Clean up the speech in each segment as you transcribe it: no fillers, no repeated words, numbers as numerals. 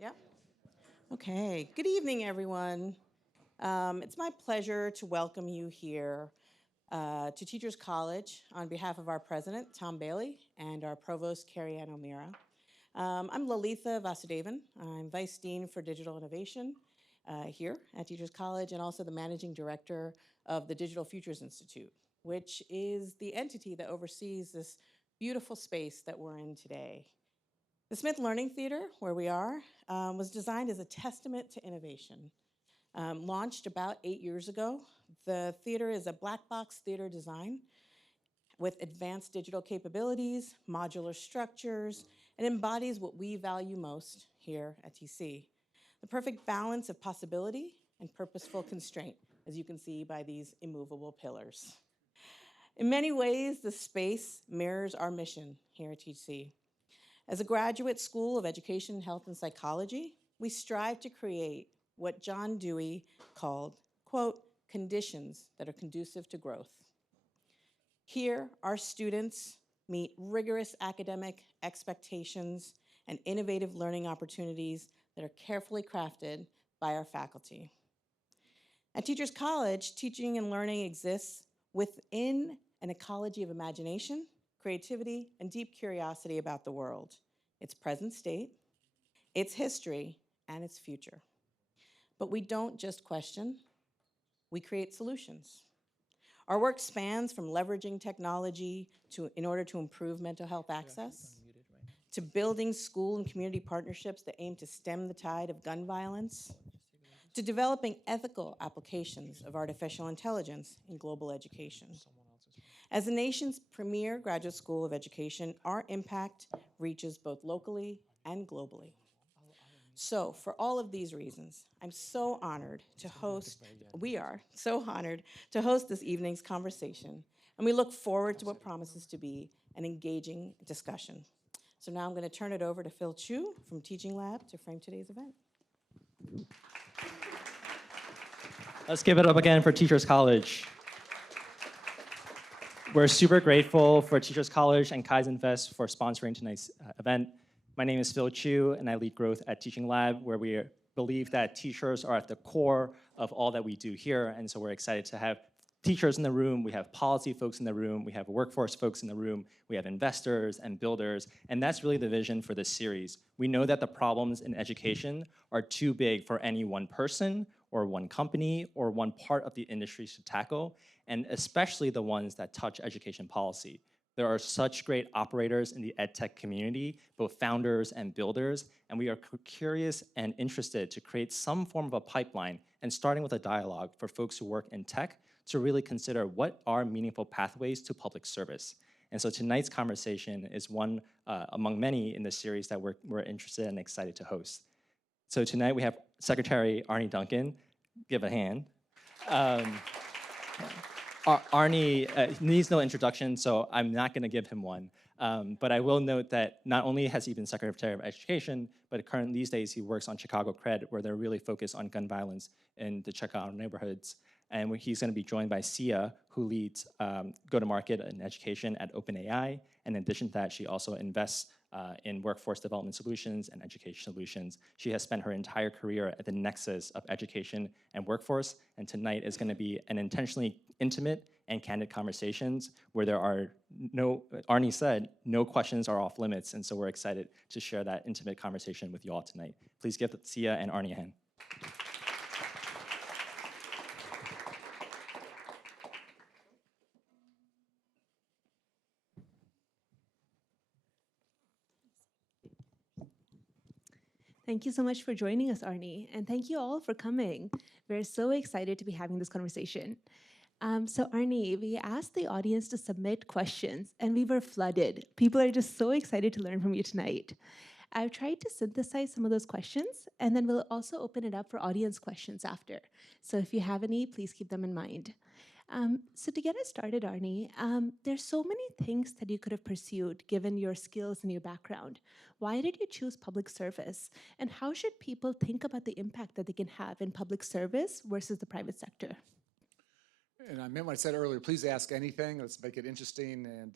Yeah. Okay. Good evening, everyone. It's my pleasure to welcome you here to Teachers College on behalf of our president, Tom Bailey, and our provost, Carrie Ann O'Meara. I'm Lalitha Vasudevan. I'm Vice Dean for Digital Innovation here at Teachers College and also the Managing Director of the Digital Futures Institute, which is the entity that oversees this beautiful space that we're in today. The Smith Learning Theater, where we are, was designed as a testament to innovation. Launched about 8 years ago, the theater is a black box theater design with advanced digital capabilities, modular structures, and embodies what we value most here at TC. The perfect balance of possibility and purposeful constraint, as you can see by these immovable pillars. In many ways, the space mirrors our mission here at TC. As a graduate school of education, health, and psychology, we strive to create what John Dewey called, quote, conditions that are conducive to growth. Here, our students meet rigorous academic expectations and innovative learning opportunities that are carefully crafted by our faculty. At Teachers College, teaching and learning exists within an ecology of imagination, creativity, and deep curiosity about the world, its present state, its history, and its future. But we don't just question, we create solutions. Our work spans from leveraging technology in order to improve mental health access, to building school and community partnerships that aim to stem the tide of gun violence, to developing ethical applications of artificial intelligence in global education. As the nation's premier graduate school of education, our impact reaches both locally and globally. So, for all of these reasons, we are so honored to host this evening's conversation, and we look forward to what promises to be an engaging discussion. So now I'm going to turn it over to Phil Chu from Teaching Lab to frame today's event. Let's give it up again for Teachers College. We're super grateful for Teachers College and Kaizenvest for sponsoring tonight's event. My name is Phil Chu, and I lead growth at Teaching Lab, where we believe that teachers are at the core of all that we do here, and so we're excited to have teachers in the room, we have policy folks in the room, we have workforce folks in the room, we have investors and builders, and that's really the vision for this series. We know that the problems in education are too big for any one person or one company or one part of the industry to tackle, and especially the ones that touch education policy. There are such great operators in the EdTech community, both founders and builders, and we are curious and interested to create some form of a pipeline and starting with a dialogue for folks who work in tech to really consider what are meaningful pathways to public service. And so tonight's conversation is one among many in the series that we're interested and excited to host. So tonight we have Secretary Arne Duncan. Give a hand. Arne needs no introduction, so I'm not going to give him one. But I will note that not only has he been Secretary of Education, but currently these days he works on Chicago Cred, where they're really focused on gun violence in the Chicago neighborhoods. And he's going to be joined by Siya, who leads go-to-market and education at OpenAI. And in addition to that, she also invests in workforce development solutions and education solutions. She has spent her entire career at the nexus of education and workforce, and tonight is going to be an intentionally intimate and candid conversations where there are Arne said, no questions are off limits, and so we're excited to share that intimate conversation with you all tonight. Please give Siya and Arne a hand. Thank you so much for joining us, Arne, and thank you all for coming. We're so excited to be having this conversation. So Arne, we asked the audience to submit questions, and we were flooded. People are just so excited to learn from you tonight. I've tried to synthesize some of those questions, and then we'll also open it up for audience questions after. So if you have any, please keep them in mind. So to get us started, Arne, there's so many things that you could have pursued given your skills and your background. Why did you choose public service? And how should people think about the impact that they can have in public service versus the private sector? And I meant what I said earlier, please ask anything. Let's make it interesting, and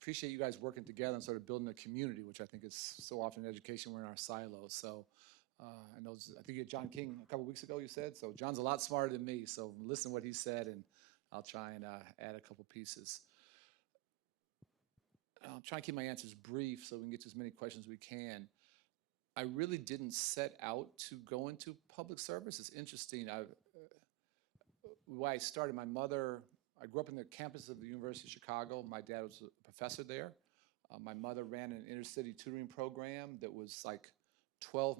appreciate you guys working together and sort of building a community, which I think is so often in education, we're in our silos. So I know, I think you had John King a couple weeks ago, you said, so John's a lot smarter than me, so listen to what he said, and I'll try and add a couple pieces. I'll try and keep my answers brief so we can get to as many questions as we can. I really didn't set out to go into public service. It's interesting. Why I started, my mother, I grew up in the campus of the University of Chicago. My dad was a professor there. My mother ran an inner city tutoring program that was like 12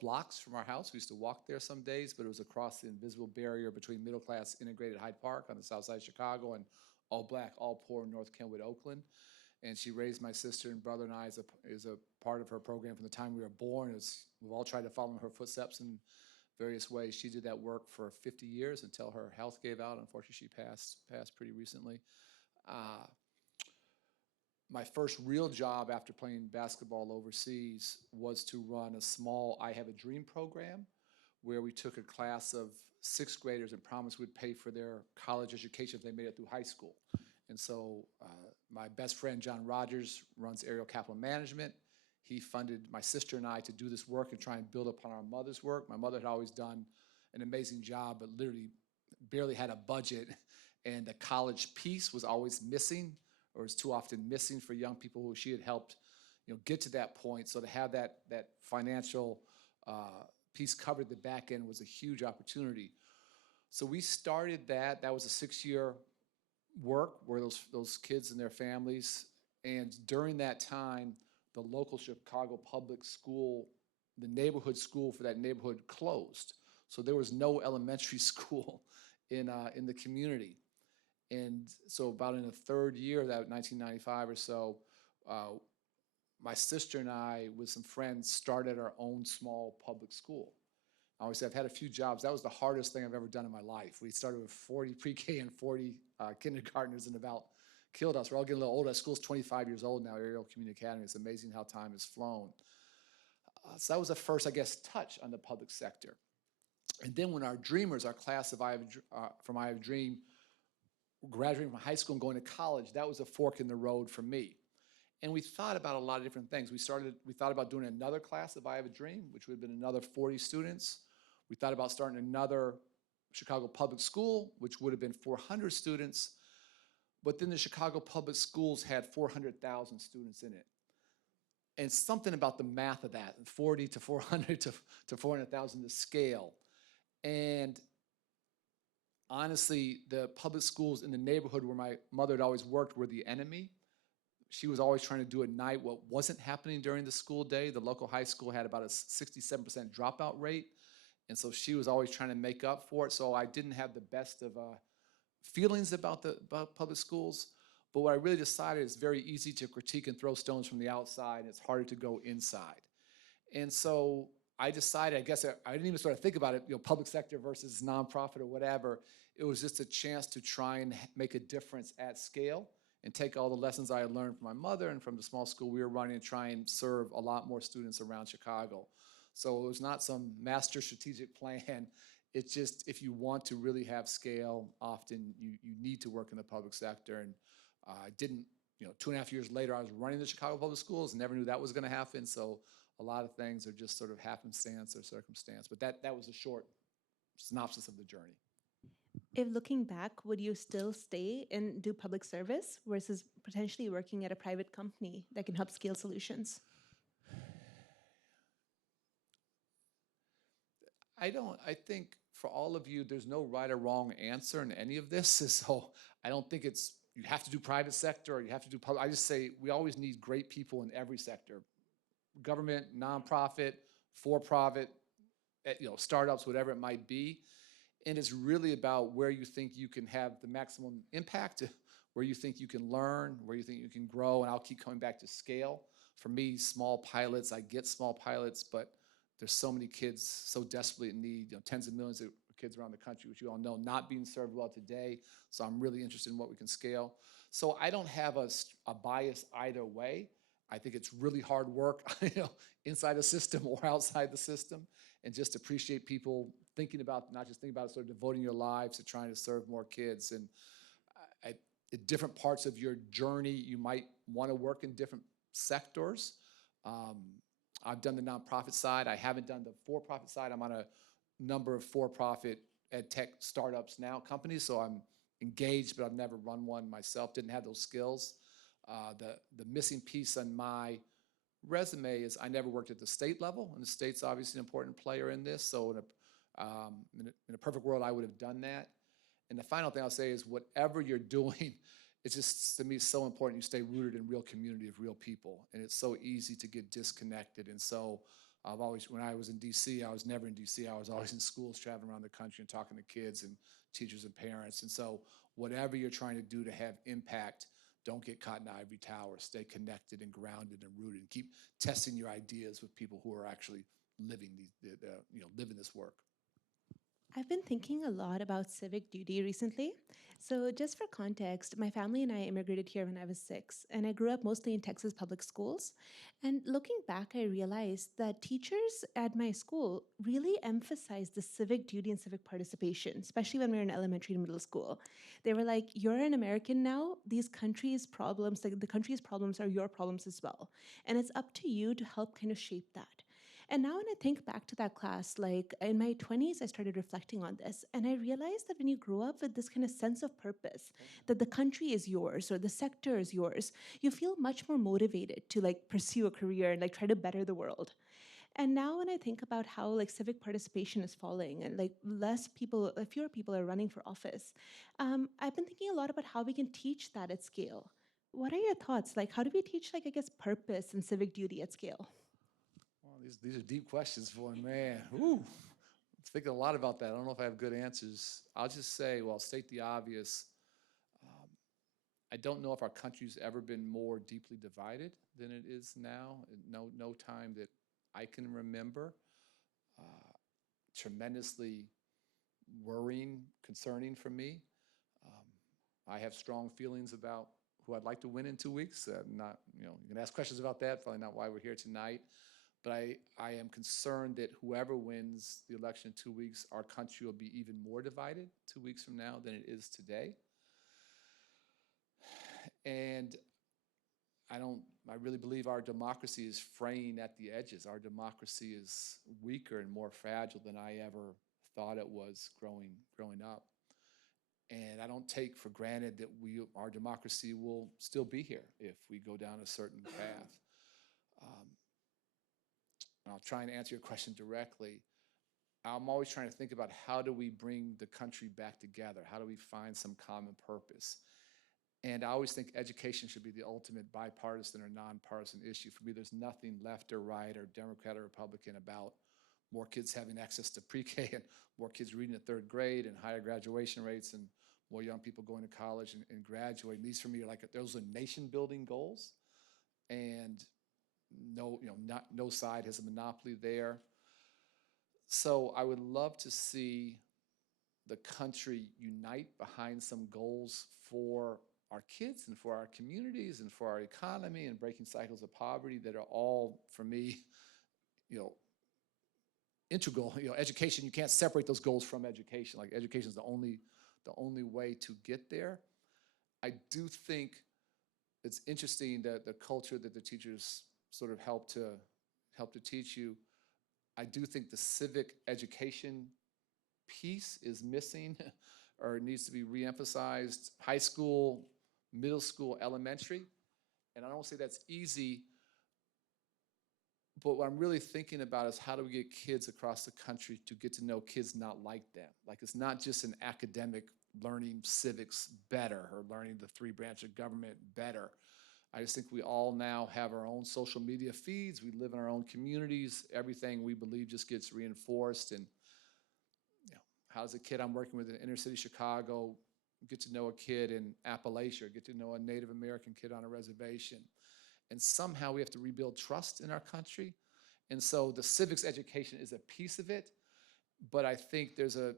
blocks from our house. We used to walk there some days, but it was across the invisible barrier between middle class integrated Hyde Park on the south side of Chicago and all black, all poor North Kenwood, Oakland. And she raised my sister and brother and I as a part of her program from the time we were born. We've all tried to follow in her footsteps in various ways. She did that work for 50 years until her health gave out. Unfortunately, she passed pretty recently. My first real job after playing basketball overseas was to run a small I Have a Dream program where we took a class of sixth graders and promised we'd pay for their college education if they made it through high school. And so my best friend, John Rogers, runs Aerial Capital Management. He funded my sister and I to do this work and try and build upon our mother's work. My mother had always done an amazing job, but literally barely had a budget. And the college piece was always missing, or is too often missing for young people who she had helped get to that point. So to have that financial piece covered, the back end was a huge opportunity. So we started that. That was a 6-year work where those kids and their families, and during that time, the local Chicago public school, the neighborhood school for that neighborhood closed. So there was no elementary school in the community. And so about in the third year of that, 1995 or so, my sister and I, with some friends, started our own small public school. I always say I've had a few jobs. That was the hardest thing I've ever done in my life. We started with 40 pre-K and 40 kindergartners, and about killed us. We're all getting a little older. That school's 25 years old now, Ariel Community Academy. It's amazing how time has flown. So that was the first, I guess, touch on the public sector. And then when our dreamers, our class of from I Have a Dream, graduating from high school and going to college, that was a fork in the road for me. And we thought about a lot of different things. We thought about doing another class of I Have a Dream, which would have been another 40 students. We thought about starting another Chicago public school, which would have been 400 students. But then the Chicago public schools had 400,000 students in it. And something about the math of that, 40 to 400 to 400,000, the scale. And honestly, the public schools in the neighborhood where my mother had always worked were the enemy. She was always trying to do at night what wasn't happening during the school day. The local high school had about a 67% dropout rate. And so she was always trying to make up for it. So I didn't have the best of feelings about public schools. But what I really decided is very easy to critique and throw stones from the outside, and it's harder to go inside. And so I decided, I guess I didn't even sort of think about it, public sector versus nonprofit or whatever. It was just a chance to try and make a difference at scale and take all the lessons I had learned from my mother and from the small school we were running and try and serve a lot more students around Chicago. So it was not some master strategic plan. It's just, if you want to really have scale, often you need to work in the public sector. And I didn't, 2.5 years later, I was running the Chicago Public Schools and never knew that was going to happen. So a lot of things are just sort of happenstance or circumstance. But that was a short synopsis of the journey. If looking back, would you still stay and do public service versus potentially working at a private company that can help scale solutions? I think for all of you, there's no right or wrong answer in any of this. So I don't think you have to do private sector or you have to do public. I just say we always need great people in every sector. Government, nonprofit, for-profit, startups, whatever it might be. And it's really about where you think you can have the maximum impact, where you think you can learn, where you think you can grow. And I'll keep coming back to scale. For me, small pilots, I get small pilots, but there's so many kids so desperately in need, tens of millions of kids around the country, which you all know, not being served well today. So I'm really interested in what we can scale. So I don't have a bias either way. I think it's really hard work, inside the system or outside the system, and just appreciate people thinking about, not just thinking about it, sort of devoting your lives to trying to serve more kids. And at different parts of your journey, you might want to work in different sectors. I've done the nonprofit side. I haven't done the for-profit side. I'm on a number of for-profit ed tech startups now, companies, so I'm engaged, but I've never run one myself, didn't have those skills. The missing piece on my resume is I never worked at the state level, and the state's obviously an important player in this, so in a perfect world, I would have done that. And the final thing I'll say is whatever you're doing, it's just, to me, so important you stay rooted in real community of real people. And it's so easy to get disconnected. And so I've always, when I was in DC, I was never in DC. I was always in schools, traveling around the country and talking to kids and teachers and parents. And so whatever you're trying to do to have impact, don't get caught in ivory tower. Stay connected and grounded and rooted. And keep testing your ideas with people who are actually living living this work. I've been thinking a lot about civic duty recently. So, just for context, my family and I immigrated here when I was 6, and I grew up mostly in Texas public schools. And looking back, I realized that teachers at my school really emphasized the civic duty and civic participation, especially when we were in elementary and middle school. They were like, "You're an American now. These countries' problems, like the country's problems, are your problems as well. And it's up to you to help kind of shape that." And now, when I think back to that class, like in my 20s, I started reflecting on this. And I realized that when you grow up with this kind of sense of purpose, that the country is yours or the sector is yours, you feel much more motivated to like pursue a career and like try to better the world. And now when I think about how like civic participation is falling and like fewer people are running for office, I've been thinking a lot about how we can teach that at scale. What are your thoughts? Like, how do we teach, like, I guess, purpose and civic duty at scale? Well, these are deep questions for a man. Ooh, I'm thinking a lot about that. I don't know if I have good answers. I'll just say, well, state the obvious. Um, I don't know if our country's ever been more deeply divided than it is now. No time that I can remember. Uh, Tremendously worrying, concerning for me. I have strong feelings about who I'd like to win in 2 weeks. Not, you can ask questions about that. Probably not why we're here tonight. But I am concerned that whoever wins the election in 2 weeks, our country will be even more divided 2 weeks from now than it is today. And I really believe our democracy is fraying at the edges. Our democracy is weaker and more fragile than I ever thought it was growing up. And I don't take for granted that our democracy will still be here if we go down a certain path. And I'll try and answer your question directly. I'm always trying to think about how do we bring the country back together? How do we find some common purpose? And I always think education should be the ultimate bipartisan or nonpartisan issue. For me, there's nothing left or right or Democrat or Republican about more kids having access to pre-K and more kids reading at 3rd grade and higher graduation rates and more young people going to college and graduating. These for me are like, those are nation-building goals. And no side has a monopoly there. So I would love to see the country unite behind some goals for our kids and for our communities and for our economy and breaking cycles of poverty that are all, for me, integral. Education, you can't separate those goals from education. Like education is the only way to get there. I do think it's interesting that the culture that the teachers sort of help to teach you. I do think the civic education piece is missing or needs to be reemphasized. High school, middle school, elementary. And I don't say that's easy, but what I'm really thinking about is how do we get kids across the country to get to know kids not like them? Like it's not just an academic learning civics better or learning the 3 branches of government better. I just think we all now have our own social media feeds. We live in our own communities. Everything we believe just gets reinforced. And how does a kid I'm working with in inner city Chicago get to know a kid in Appalachia, get to know a Native American kid on a reservation? And somehow we have to rebuild trust in our country. And so the civics education is a piece of it, but I think there's a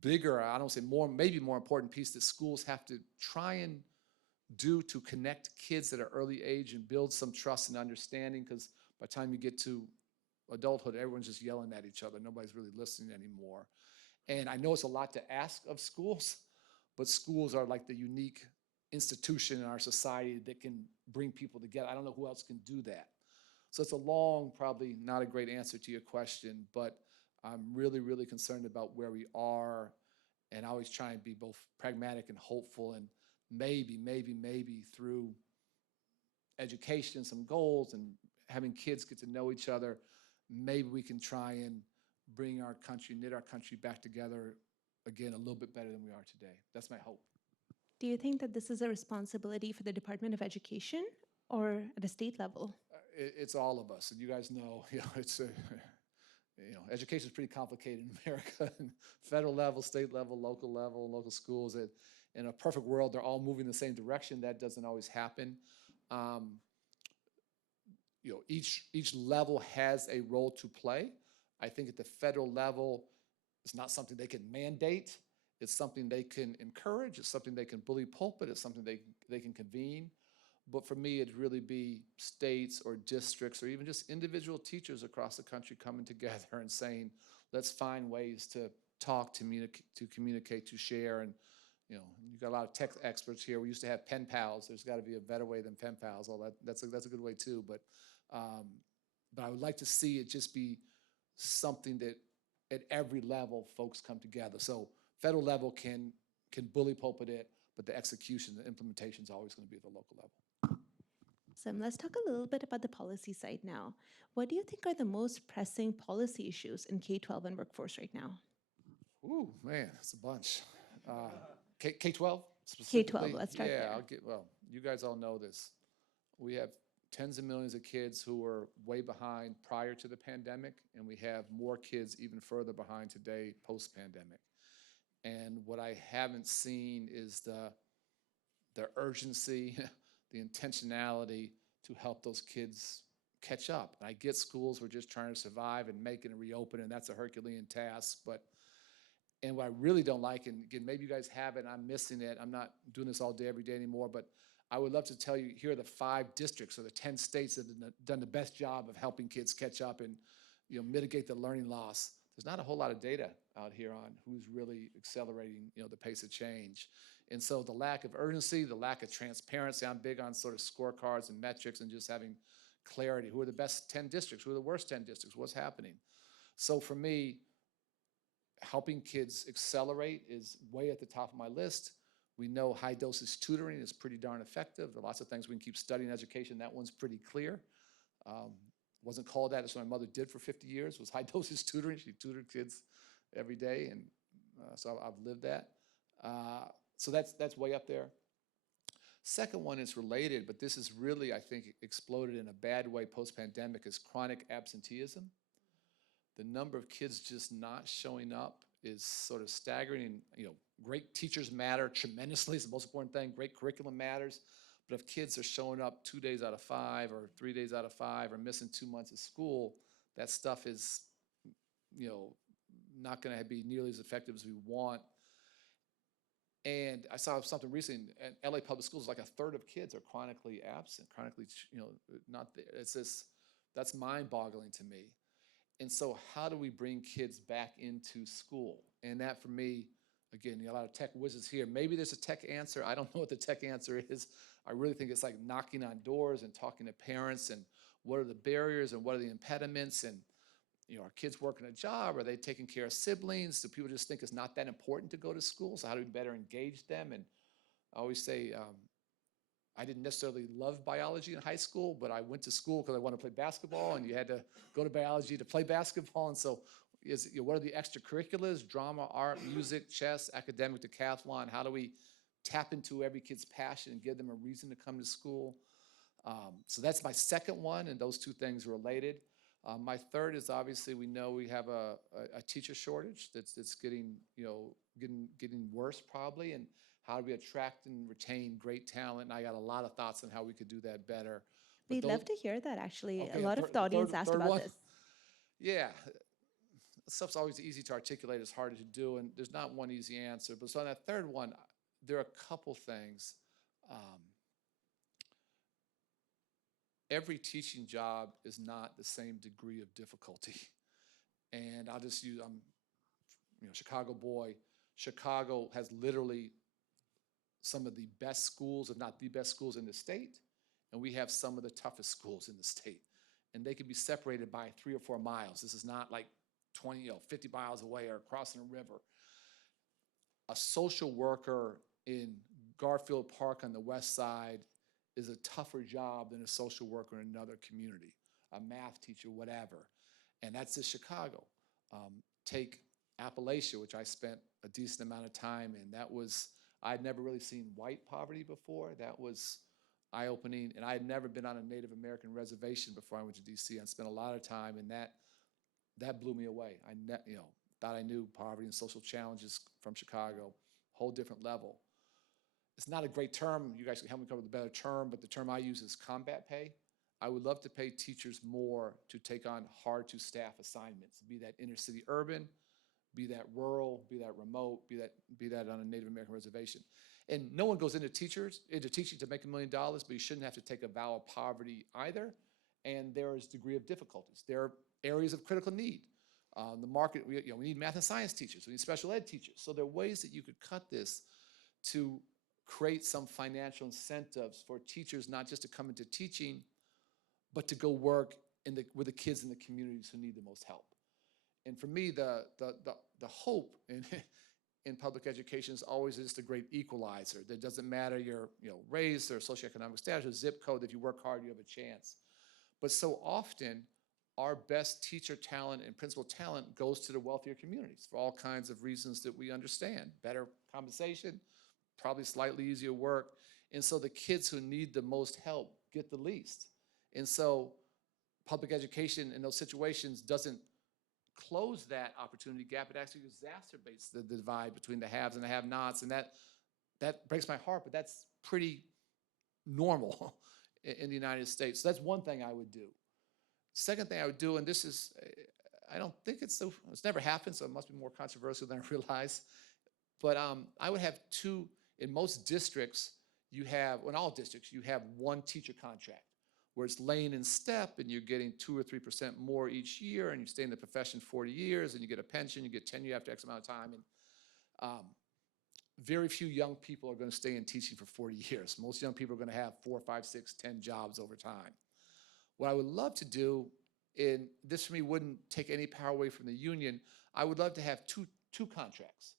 bigger, I don't say more, maybe more important piece that schools have to try and do to connect kids at an early age and build some trust and understanding, because by the time you get to adulthood, everyone's just yelling at each other. Nobody's really listening anymore. And I know it's a lot to ask of schools, but schools are like the unique institution in our society that can bring people together. I don't know who else can do that. So it's a long, probably not a great answer to your question, but I'm really, really concerned about where we are, and I always try and be both pragmatic and hopeful, and maybe through education and some goals and having kids get to know each other, maybe we can try and bring our country, knit our country back together again a little bit better than we are today. That's my hope. Do you think that this is a responsibility for the Department of Education or at a state level? It's all of us, and you guys know, it's a, education is pretty complicated in America. Federal level, state level, local schools. In a perfect world, they're all moving in the same direction. That doesn't always happen. Each level has a role to play. I think at the federal level, it's not something they can mandate. It's something they can encourage. It's something they can bully pulpit. It's something they can convene. But for me, it'd really be states or districts or even just individual teachers across the country coming together and saying, let's find ways to talk, to communicate, to share. And you've got a lot of tech experts here. We used to have pen pals. There's got to be a better way than pen pals. That's a good way too. But I would like to see it just be something that at every level folks come together. So federal level can bully pulpit it, but the execution, the implementation is always going to be at the local level. So let's talk a little bit about the policy side now. What do you think are the most pressing policy issues in K-12 and workforce right now? Ooh, man, it's a bunch. K-12 K-12, specifically? let's start yeah, there. well, you guys all know this. We have tens of millions of kids who were way behind prior to the pandemic, and we have more kids even further behind today post-pandemic. And what I haven't seen is the urgency, the intentionality to help those kids catch up. And I get schools were just trying to survive and make it and reopen, and that's a Herculean task. And what I really don't like, and again, maybe you guys have it, and I'm missing it. I'm not doing this all day, every day anymore, but I would love to tell you, here are the 5 districts or the 10 states that have done the best job of helping kids catch up and mitigate the learning loss. There's not a whole lot of data out here on who's really accelerating the pace of change. And so the lack of urgency, the lack of transparency, I'm big on sort of scorecards and metrics and just having clarity. Who are the best 10 districts? Who are the worst 10 districts? What's happening? So for me, helping kids accelerate is way at the top of my list. We know high dosage tutoring is pretty darn effective. There are lots of things we can keep studying education. That one's pretty clear. Wasn't called that. That's what my mother did for 50 years, was high dosage tutoring. She tutored kids every day, and so I've lived that. So that's way up there. Second one is related, but this is really, I think, exploded in a bad way post-pandemic, is chronic absenteeism. The number of kids just not showing up is sort of staggering. And, great teachers matter tremendously. It's the most important thing. Great curriculum matters. But if kids are showing up 2 days out of 5 or 3 days out of 5 or missing 2 months of school, that stuff is, not going to be nearly as effective as we want. And I saw something recently in LA public schools, like 1/3 of kids are chronically absent, chronically, not there. It's just, that's mind-boggling to me. And so how do we bring kids back into school? And that, for me, again, a lot of tech whizzes here. Maybe there's a tech answer. I don't know what the tech answer is. I really think it's like knocking on doors and talking to parents and what are the barriers and what are the impediments, and are kids working a job? Are they taking care of siblings? Do people just think it's not that important to go to school? So how do we better engage them? And I always say, I didn't necessarily love biology in high school, but I went to school because I wanted to play basketball, and you had to go to biology to play basketball. And so what are the extracurriculars? Drama, art, music, chess, academic, decathlon. How do we tap into every kid's passion and give them a reason to come to school? So that's my second one, and those two things are related. My third is, obviously, we know we have a teacher shortage that's getting worse probably, and how do we attract and retain great talent? And I got a lot of thoughts on how we could do that better. We'd love to hear that, actually. Okay, a lot of the audience asked third about one. this. Yeah, stuff's always easy to articulate, it's harder to do, and there's not one easy answer. But so on that third one, there are a couple things. Every teaching job is not the same degree of difficulty. And I'll just use, I'm Chicago boy. Chicago has literally some of the best schools, if not the best schools in the state, and we have some of the toughest schools in the state. and they can be separated by 3 or 4 miles. This is not like 20, 50 miles away or crossing a river. A social worker in Garfield Park on the west side is a tougher job than a social worker in another community, a math teacher, whatever. And that's just Chicago. Take Appalachia, which I spent a decent amount of time in. That was, I'd never really seen white poverty before. That was eye-opening. And I had never been on a Native American reservation before I went to DC. I spent a lot of time, and that blew me away. Thought I knew poverty and social challenges from Chicago, whole different level. It's not a great term. You guys can help me come up with a better term, but the term I use is combat pay. I would love to pay teachers more to take on hard-to-staff assignments, be that inner city urban, be that rural, be that remote, be that on a Native American reservation. And no one goes into teaching to make $1 million, but you shouldn't have to take a vow of poverty either. And there is degree of difficulties. There are areas of critical need. The market, we need math and science teachers, we need special ed teachers. So there are ways that you could cut this to create some financial incentives for teachers, not just to come into teaching, but to go work with the kids in the communities who need the most help. And for me, the hope in public education is always just a great equalizer. That doesn't matter your race or socioeconomic status or zip code. If you work hard, you have a chance. But so often, our best teacher talent and principal talent goes to the wealthier communities for all kinds of reasons that we understand. Better compensation, probably slightly easier work. And so the kids who need the most help get the least. And so public education in those situations doesn't close that opportunity gap. It actually exacerbates the divide between the haves and the have-nots. And that breaks my heart, but that's pretty normal in the United States. So that's one thing I would do. Second thing I would do, and this is, I don't think it's never happened, so it must be more controversial than I realize, but I would have in most districts, in all districts, you have one teacher contract, where it's lane and step, and you're getting 2 or 3% more each year, and you stay in the profession 40 years, and you get a pension, you get tenure after X amount of time, and very few young people are going to stay in teaching for 40 years. Most young people are going to have 4, 5, 6, 10 jobs over time. What I would love to do, and this for me wouldn't take any power away from the union, I would love to have two contracts.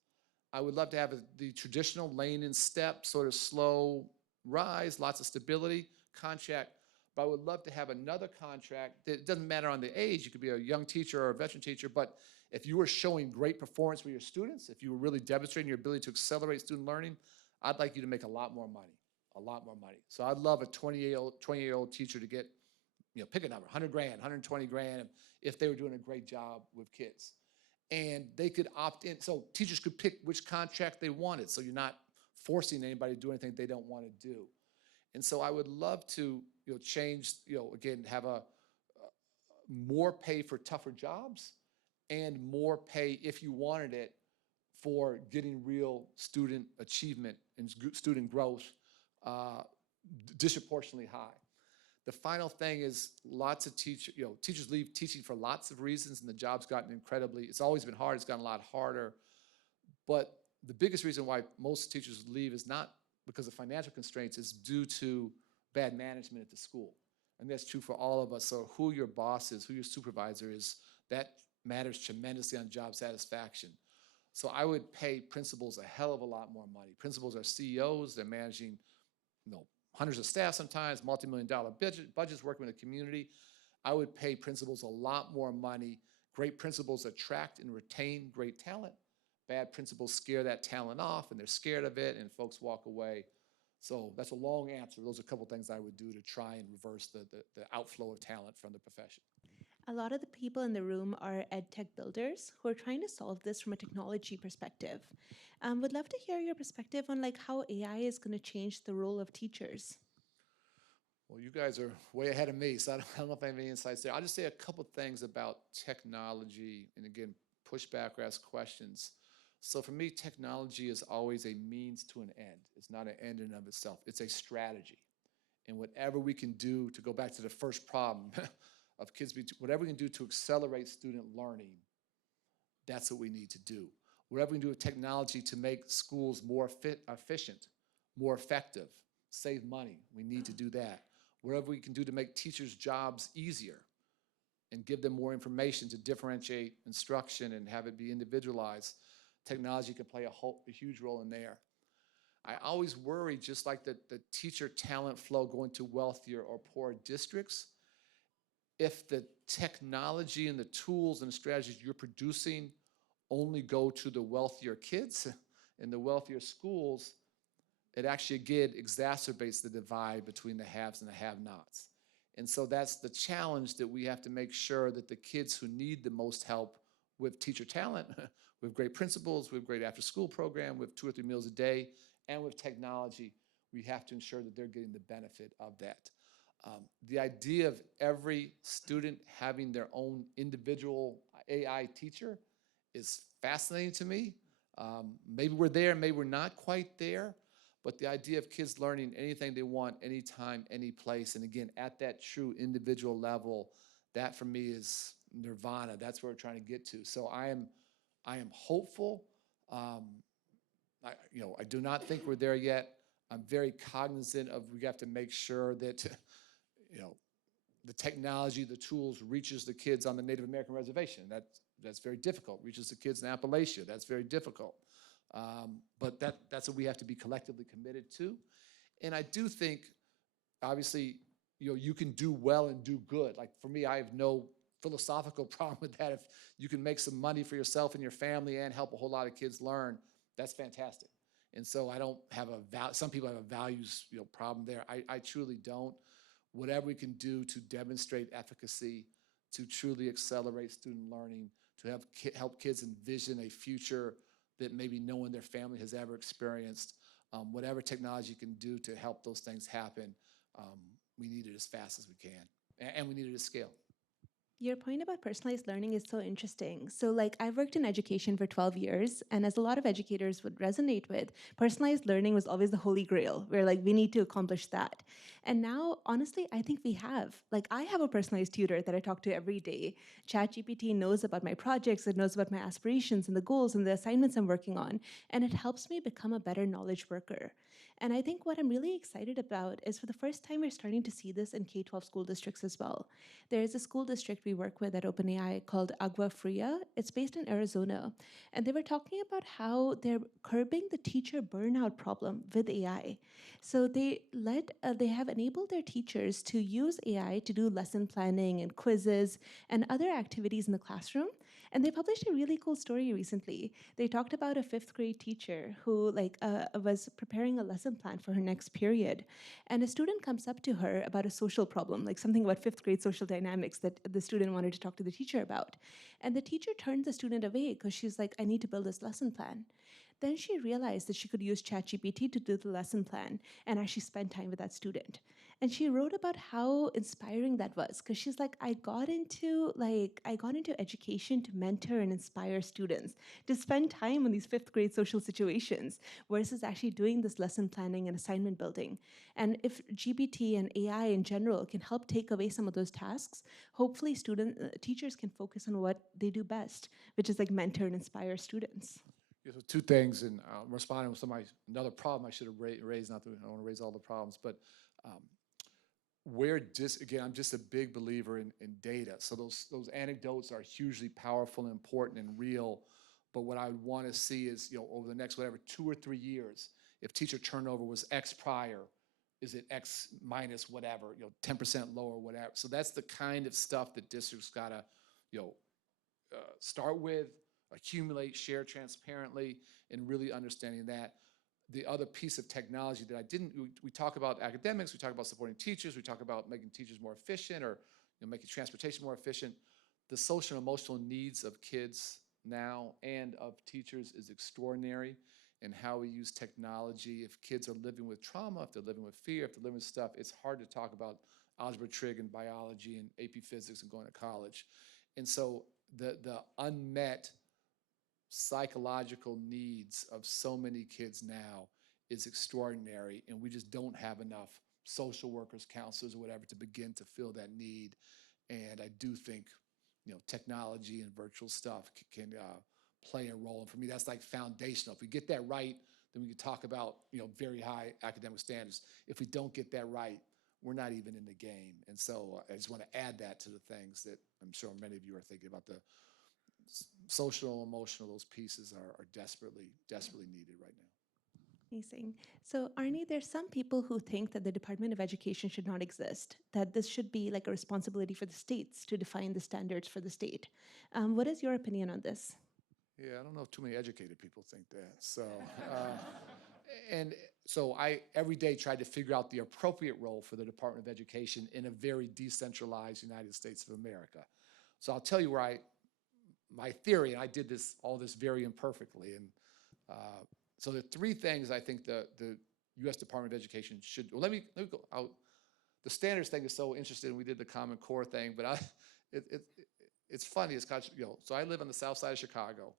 I would love to have the traditional lane and step, sort of slow rise, lots of stability contract, but I would love to have another contract that doesn't matter on the age. You could be a young teacher or a veteran teacher, but if you were showing great performance for your students, if you were really demonstrating your ability to accelerate student learning, I'd like you to make a lot more money, a lot more money. So I'd love a 20-year-old teacher to get, pick a number, 100 grand, 120 grand, if they were doing a great job with kids. And they could opt in, so teachers could pick which contract they wanted, so you're not forcing anybody to do anything they don't want to do. And so I would love to, change, again, have a more pay for tougher jobs and more pay, if you wanted it, for getting real student achievement and student growth disproportionately high. The final thing is lots of teachers leave teaching for lots of reasons, and the job's gotten it's always been hard, it's gotten a lot harder. But the biggest reason why most teachers leave is not because of financial constraints, it's due to bad management at the school. And that's true for all of us. So who your boss is, who your supervisor is, that matters tremendously on job satisfaction. So I would pay principals a hell of a lot more money. Principals are CEOs, they're managing, hundreds of staff sometimes, multi-million-dollar budgets, working with the community. I would pay principals a lot more money. Great principals attract and retain great talent. Bad principals scare that talent off, and they're scared of it, and folks walk away. So that's a long answer. Those are a couple things I would do to try and reverse the outflow of talent from the profession. A lot of the people in the room are ed tech builders who are trying to solve this from a technology perspective. Would love to hear your perspective on how AI is going to change the role of teachers. Well, you guys are way ahead of me, so I don't know if I have any insights there. I'll just say a couple things about technology, and again, push back or ask questions. So for me, technology is always a means to an end. It's not an end in and of itself. It's a strategy. And whatever we can do, to go back to the first problem of kids, whatever we can do to accelerate student learning, that's what we need to do. Whatever we can do with technology to make schools more efficient, more effective, save money, we need to do that. Whatever we can do to make teachers' jobs easier, and give them more information to differentiate instruction and have it be individualized, technology can play a huge role in there. I always worry, just like the teacher talent flow going to wealthier or poorer districts, if the technology and the tools and strategies you're producing only go to the wealthier kids in the wealthier schools, it actually again exacerbates the divide between the haves and the have-nots. And so that's the challenge, that we have to make sure that the kids who need the most help with teacher talent, with great principals, with great after-school program, with 2 or 3 meals a day, and with technology, we have to ensure that they're getting the benefit of that. The idea of every student having their own individual AI teacher is fascinating to me. Maybe we're there, maybe we're not quite there, but the idea of kids learning anything they want, anytime, any place, and again, at that true individual level, that for me is nirvana. That's where we're trying to get to. So I am hopeful. I do not think we're there yet. I'm very cognizant of, we have to make sure that the technology, the tools reaches the kids on the Native American reservation. That's very difficult. Reaches the kids in Appalachia. That's very difficult. But that's what we have to be collectively committed to. And I do think, obviously, you can do well and do good. Like for me, I have no philosophical problem with that. If you can make some money for yourself and your family and help a whole lot of kids learn, that's fantastic. And so I don't have some people have a values problem there. I truly don't. Whatever we can do to demonstrate efficacy, to truly accelerate student learning, to help kids envision a future that maybe no one in their family has ever experienced, whatever technology can do to help those things happen, we need it as fast as we can, and we need it at scale. Your point about personalized learning is so interesting. So I've worked in education for 12 years, and as a lot of educators would resonate with, personalized learning was always the holy grail, where we need to accomplish that. And now, honestly, I think we have. I have a personalized tutor that I talk to every day. ChatGPT knows about my projects, it knows about my aspirations and the goals and the assignments I'm working on, and it helps me become a better knowledge worker. And I think what I'm really excited about is, for the first time, we're starting to see this in K-12 school districts as well. There is a school district we work with at OpenAI called Agua Fria. It's based in Arizona. And they were talking about how they're curbing the teacher burnout problem with AI. So they have enabled their teachers to use AI to do lesson planning and quizzes and other activities in the classroom. And they published a really cool story recently. They talked about a 5th grade teacher who was preparing a lesson plan for her next period. And a student comes up to her about a social problem, something about 5th grade social dynamics that the student wanted to talk to the teacher about. And the teacher turned the student away because she's like, I need to build this lesson plan. Then she realized that she could use ChatGPT to do the lesson plan and actually spend time with that student. And she wrote about how inspiring that was, because she's like, I got into education to mentor and inspire students to spend time on these 5th grade social situations versus actually doing this lesson planning and assignment building. And if GPT and AI in general can help take away some of those tasks, hopefully teachers can focus on what they do best, which is mentor and inspire students. Yeah, so 2 things, and responding with another problem I should have raised. Not that I don't want to raise all the problems, but again, I'm just a big believer in data. So those anecdotes are hugely powerful and important and real. But what I would want to see is, over the next 2 or 3 years, if teacher turnover was X prior, is it X minus whatever, 10% lower, whatever. So that's the kind of stuff that districts gotta, start with, accumulate, share transparently, and really understanding that. The other piece of technology that we talk about academics, we talk about supporting teachers, we talk about making teachers more efficient, or making transportation more efficient. The social and emotional needs of kids now and of teachers is extraordinary, and how we use technology. If kids are living with trauma, if they're living with fear, if they're living with stuff, it's hard to talk about algebra, trig, and biology and AP physics and going to college. And so the unmet psychological needs of so many kids now is extraordinary, and we just don't have enough social workers, counselors, or whatever to begin to fill that need. And I do think technology and virtual stuff can play a role, and for me that's foundational. If we get that right, then we can talk about very high academic standards. If we don't get that right, we're not even in the game. And so I just want to add that to the things that I'm sure many of you are thinking about. The social, emotional, those pieces are desperately, desperately needed right now. Amazing. So, Arnie, there's some people who think that the Department of Education should not exist, that this should be like a responsibility for the states to define the standards for the state. What is your opinion on this? Yeah, I don't know if too many educated people think that. So, and so I every day tried to figure out the appropriate role for the Department of Education in a very decentralized United States of America. So I'll tell you where my theory, and I did all this very imperfectly. And so the three things I think the U.S. Department of Education should. Well, let me go out. The standards thing is so interesting. We did the Common Core thing, but it's funny. It's kind of, so I live on the south side of Chicago.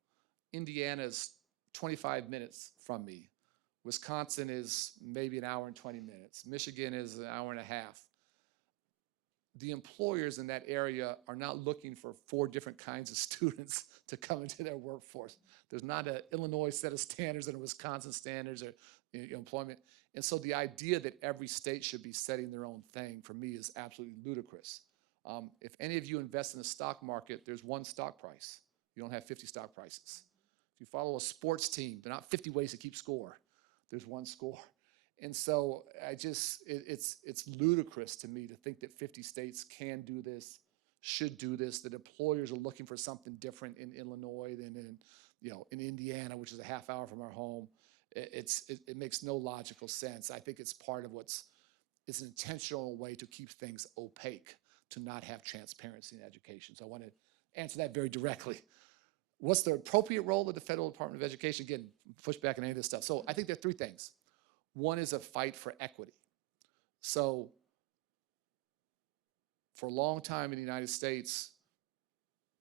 Indiana's 25 minutes from me. Wisconsin is maybe an hour and 20 minutes. Michigan is an hour and a half. The employers in that area are not looking for 4 different kinds of students to come into their workforce. There's not an Illinois set of standards and a Wisconsin standards or employment. And so the idea that every state should be setting their own thing, for me, is absolutely ludicrous. If any of you invest in the stock market, there's one stock price. You don't have 50 stock prices. If you follow a sports team, there are not 50 ways to keep score. There's one score. And so it's ludicrous to me to think that 50 states can do this, should do this, that employers are looking for something different in Illinois than in Indiana, which is a half hour from our home. It makes no logical sense. I think it's part of it's an intentional way to keep things opaque, to not have transparency in education. So I want to answer that very directly. What's the appropriate role of the Federal Department of Education? Again, push back on any of this stuff. So I think there are 3 things. One is a fight for equity. So for a long time in the United States,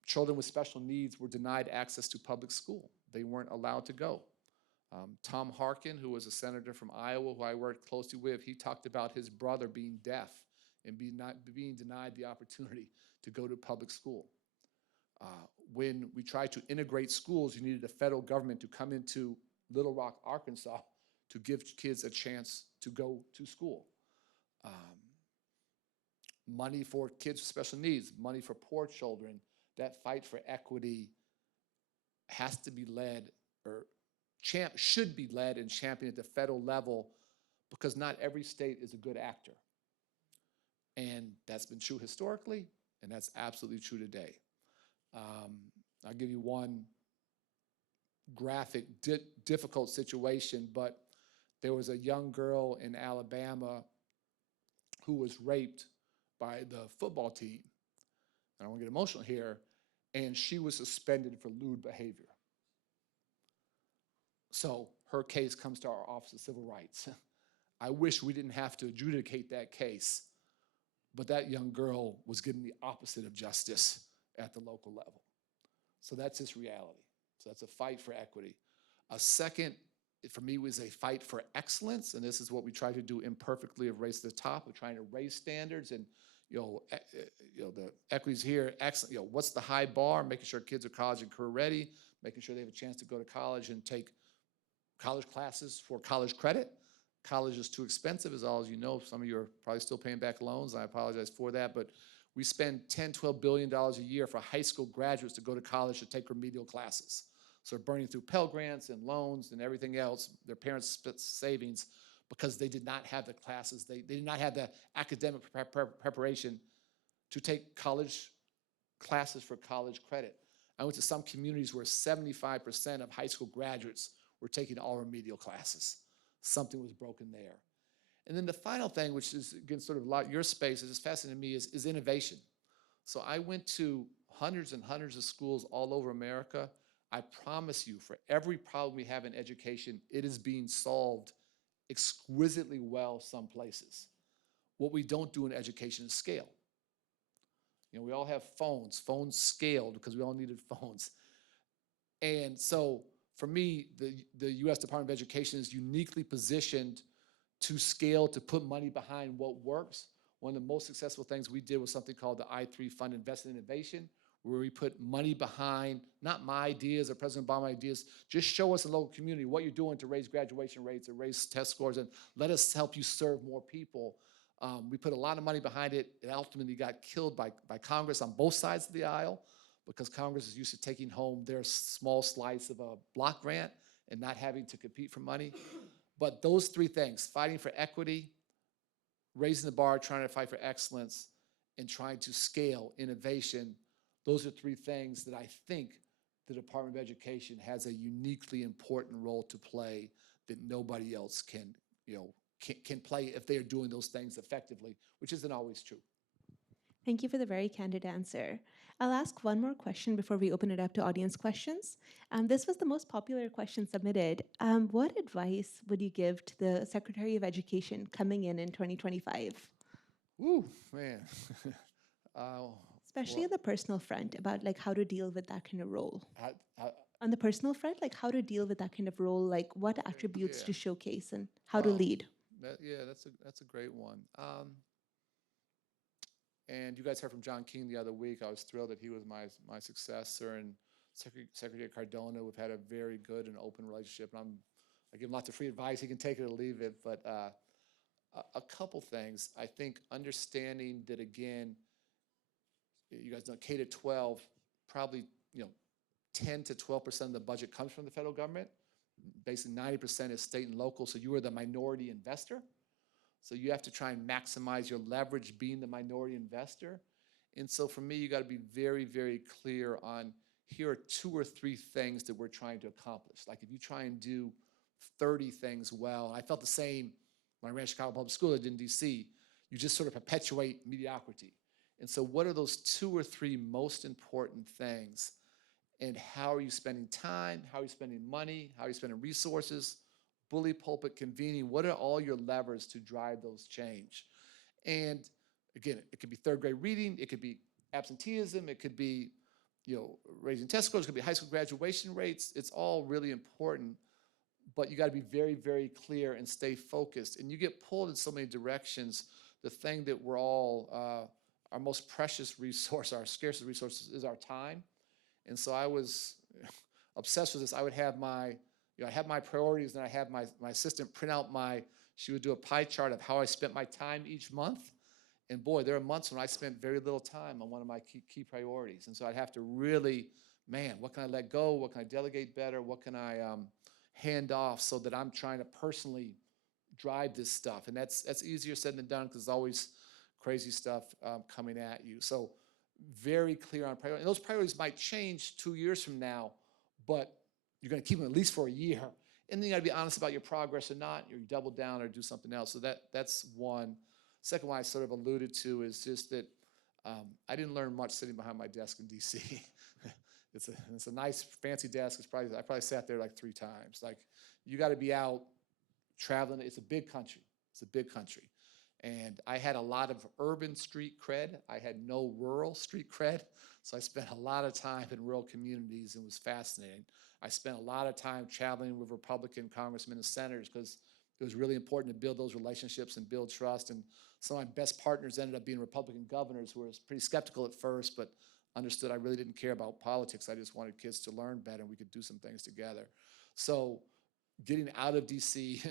children with special needs were denied access to public school. They weren't allowed to go. Tom Harkin, who was a senator from Iowa, who I worked closely with, he talked about his brother being deaf and being denied the opportunity to go to public school. When we tried to integrate schools, you needed the federal government to come into Little Rock, Arkansas, to give kids a chance to go to school. Money for kids with special needs, money for poor children. That fight for equity has to be led, or should be led and championed at the federal level, because not every state is a good actor. And that's been true historically, and that's absolutely true today. I'll give you one graphic, difficult situation, but there was a young girl in Alabama who was raped by the football team. And I don't want to get emotional here, and she was suspended for lewd behavior. So her case comes to our Office of Civil Rights. I wish we didn't have to adjudicate that case, but that young girl was given the opposite of justice at the local level. So that's just reality. So that's a fight for equity. A second, for me, was a fight for excellence, and this is what we try to do imperfectly of Race to the Top. We're trying to raise standards, and the equities here, excellent. What's the high bar? Making sure kids are college and career ready, making sure they have a chance to go to college and take college classes for college credit. College is too expensive, as all as you know. Some of you are probably still paying back loans. I apologize for that, but we spend $10, $12 billion a year for high school graduates to go to college to take remedial classes. So they're burning through Pell Grants and loans and everything else, their parents' spent savings, because they did not have the classes. They did not have the academic preparation to take college classes for college credit. I went to some communities where 75% of high school graduates were taking all remedial classes. Something was broken there. And then the final thing, which is, again, sort of a lot your space, is fascinating to me, is innovation. So I went to hundreds and hundreds of schools all over America. I promise you, for every problem we have in education, it is being solved exquisitely well some places. What we don't do in education is scale. We all have phones scaled because we all needed phones. And so for me, the U.S. Department of Education is uniquely positioned to scale, to put money behind what works. One of the most successful things we did was something called the I3 Fund Invest in Innovation, where we put money behind, not my ideas or President Obama ideas, just show us in the local community what you're doing to raise graduation rates or raise test scores, and let us help you serve more people. We put a lot of money behind it. It ultimately got killed by Congress on both sides of the aisle because Congress is used to taking home their small slice of a block grant and not having to compete for money. But those three things, fighting for equity, raising the bar, trying to fight for excellence, and trying to scale innovation, those are three things that I think the Department of Education has a uniquely important role to play that nobody else can, can play if they are doing those things effectively, which isn't always true. Thank you for the very candid answer. I'll ask one more question before we open it up to audience questions. This was the most popular question submitted. What advice would you give to the Secretary of Education coming in 2025? Ooh, man. Especially Well, on the personal front, about like how to deal with that kind of role. I, On the personal front, like how to deal with that kind of role, like what attributes yeah. to showcase and how to Wow. lead. Yeah, that's a great one. And you guys heard from John King the other week. I was thrilled that he was my successor, and Secretary Cardona. We've had a very good and open relationship. And I give him lots of free advice. He can take it or leave it. But a couple things. I think understanding that, again, you guys know K to 12, probably 10 to 12% of the budget comes from the federal government. Basically 90% is state and local. So you are the minority investor. So you have to try and maximize your leverage being the minority investor. And so for me, you got to be very, very clear on here are 2 or 3 things that we're trying to accomplish. Like if you try and do 30 things well, I felt the same when I ran Chicago Public School. I did in DC. You just sort of perpetuate mediocrity. And so what are those 2 or 3 most important things? And how are you spending time? How are you spending money? How are you spending resources? Bully pulpit convening. What are all your levers to drive those change? And again, it could be third grade reading. It could be absenteeism. It could be, raising test scores. It could be high school graduation rates. It's all really important, but you got to be very, very clear and stay focused. And you get pulled in so many directions. The thing that we're all, our most precious resource, our scarcest resource is our time. And so I was obsessed with this. I would have my, I have my priorities, and I have my assistant print out she would do a pie chart of how I spent my time each month. And boy, there are months when I spent very little time on one of my key priorities. And so I'd have to really, man, what can I let go? What can I delegate better? What can I hand off so that I'm trying to personally drive this stuff? And that's easier said than done because there's always crazy stuff coming at you. So very clear on priorities. And those priorities might change 2 years from now, but you're going to keep them at least for a year. And then you got to be honest about your progress or not. You double down or do something else. So that's one. Second one I sort of alluded to is just that I didn't learn much sitting behind my desk in DC. It's a nice fancy desk. I probably sat there like 3 times. Like you got to be out traveling. It's a big country. It's a big country. And I had a lot of urban street cred. I had no rural street cred. So I spent a lot of time in rural communities, and it was fascinating. I spent a lot of time traveling with Republican congressmen and senators because it was really important to build those relationships and build trust. And some of my best partners ended up being Republican governors who were pretty skeptical at first, but understood I really didn't care about politics. I just wanted kids to learn better, and we could do some things together. So getting out of DC,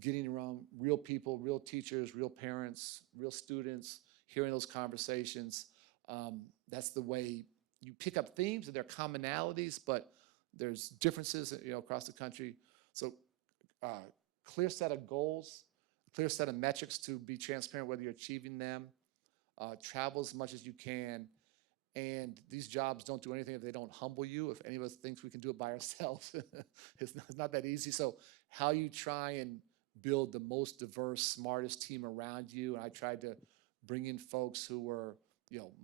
getting around real people, real teachers, real parents, real students, hearing those conversations. That's the way you pick up themes, and there are commonalities, but there's differences, across the country. So clear set of goals, clear set of metrics to be transparent whether you're achieving them. Travel as much as you can. And these jobs don't do anything if they don't humble you. If any of us thinks we can do it by ourselves, it's not that easy. So how you try and build the most diverse, smartest team around you. And I tried to bring in folks who were,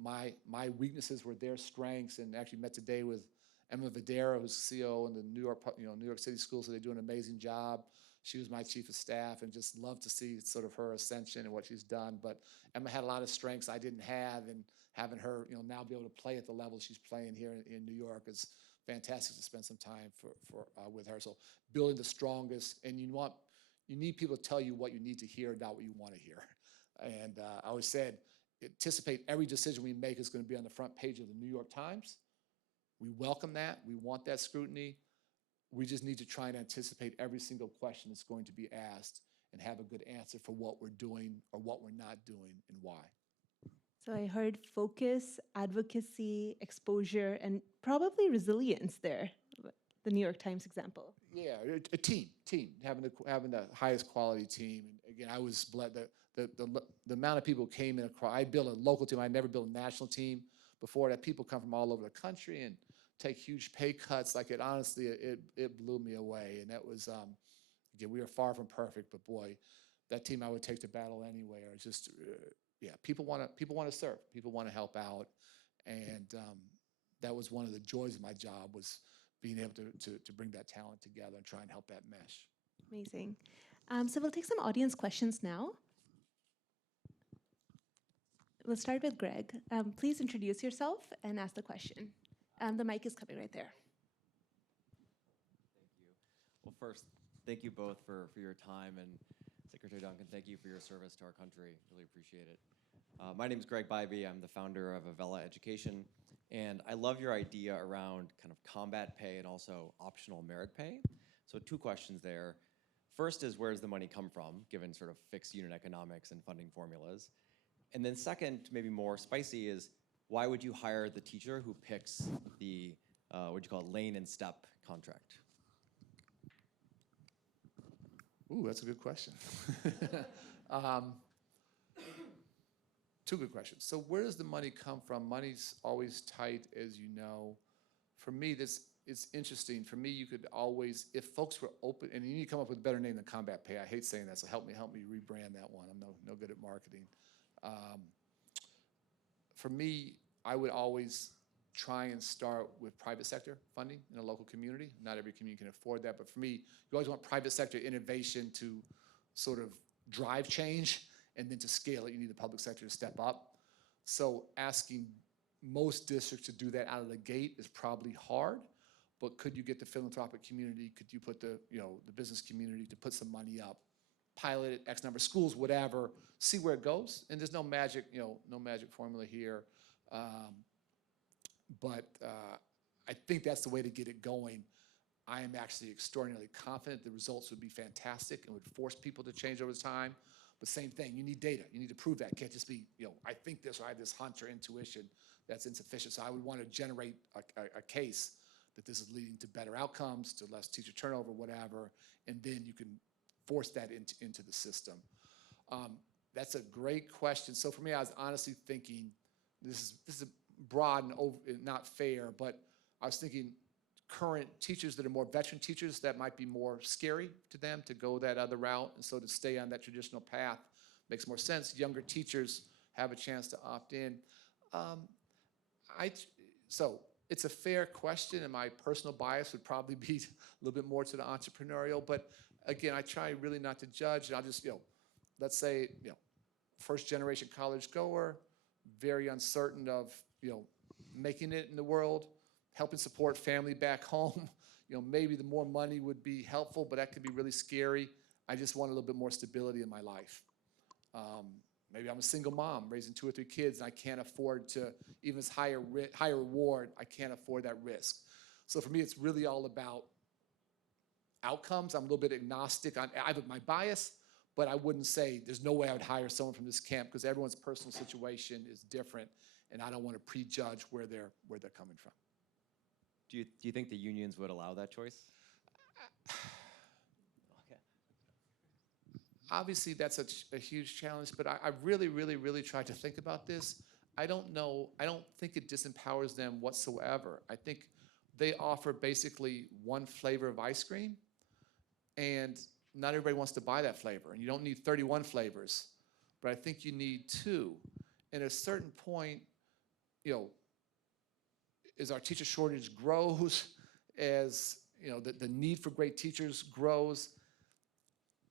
my weaknesses were their strengths, and actually met today with Emma Videra, who's CEO in the New York City schools. So they do an amazing job. She was my chief of staff, and just love to see sort of her ascension and what she's done. But Emma had a lot of strengths I didn't have, and having her, now be able to play at the level she's playing here in New York is fantastic to spend some time with her. So building the strongest, and you need people to tell you what you need to hear, not what you want to hear. And I always said, anticipate every decision we make is going to be on the front page of the New York Times. We welcome that. We want that scrutiny. We just need to try and anticipate every single question that's going to be asked. and have a good answer for what we're doing or what we're not doing and why. So I heard focus, advocacy, exposure, and probably resilience there, the New York Times example. Yeah, a team, having the highest quality team. And again, I was blessed. The amount of people who came in across. I built a local team. I never built a national team before that. People come from all over the country and take huge pay cuts. Like it honestly, it blew me away. And that was again, we are far from perfect, but boy, that team I would take to battle anywhere. It's just yeah, people want to serve. People want to help out, and that was one of the joys of my job was being able to bring that talent together and try and help that mesh. Amazing. So we'll take some audience questions now. We'll start with Greg. Please introduce yourself and ask the question. The mic is coming right there. Thank you. Well, first, thank you both for your time, and Secretary Duncan, thank you for your service to our country. Really appreciate it. My name is Greg Bybee. I'm the founder of Avella Education, and I love your idea around kind of combat pay and also optional merit pay. So 2 questions there. First is, where does the money come from, given sort of fixed unit economics and funding formulas? And then second, maybe more spicy, is why would you hire the teacher who picks the, what you call lane and step contract? Ooh, that's a good question. 2 good questions. So where does the money come from? Money's always tight, as you know. For me, this is interesting. For me, you could always, if folks were open, and you need to come up with a better name than combat pay. I hate saying that, so help me rebrand that one. I'm no good at marketing. For me, I would always try and start with private sector funding in a local community. Not every community can afford that, but for me, you always want private sector innovation to sort of drive change, and then to scale it, you need the public sector to step up. So asking most districts to do that out of the gate is probably hard, but could you get the philanthropic community, could you put the business community to put some money up, pilot it, X number of schools, whatever, see where it goes. And there's no magic, no magic formula here. But I think that's the way to get it going. I am actually extraordinarily confident the results would be fantastic and would force people to change over time. But same thing, you need data. You need to prove that. It can't just be, I think this or I have this hunch or intuition that's insufficient. So I would want to generate a case that this is leading to better outcomes, to less teacher turnover, whatever, and then you can force that into the system. That's a great question. So for me, I was honestly thinking, this is broad and not fair, but I was thinking current teachers that are more veteran teachers, that might be more scary to them to go that other route. And so to stay on that traditional path makes more sense. Younger teachers have a chance to opt in. So it's a fair question, and my personal bias would probably be a little bit more to the entrepreneurial. But again, I try really not to judge. And I'll just, let's say, first generation college goer, very uncertain of, making it in the world, helping support family back home. Maybe the more money would be helpful, but that could be really scary. I just want a little bit more stability in my life. Maybe I'm a single mom raising 2 or 3 kids, and I can't afford to, even as higher reward, I can't afford that risk. So for me, it's really all about outcomes. I'm a little bit agnostic. I have my bias, but I wouldn't say there's no way I would hire someone from this camp, because everyone's personal situation is different, and I don't want to prejudge where they're coming from. Do you think the unions would allow that choice? Okay. Obviously, that's a huge challenge, but I really, really, really tried to think about this. I don't know. I don't think it disempowers them whatsoever. I think they offer basically one flavor of ice cream, and not everybody wants to buy that flavor. And you don't need 31 flavors, but I think you need 2. And at a certain point, as our teacher shortage grows, as the need for great teachers grows,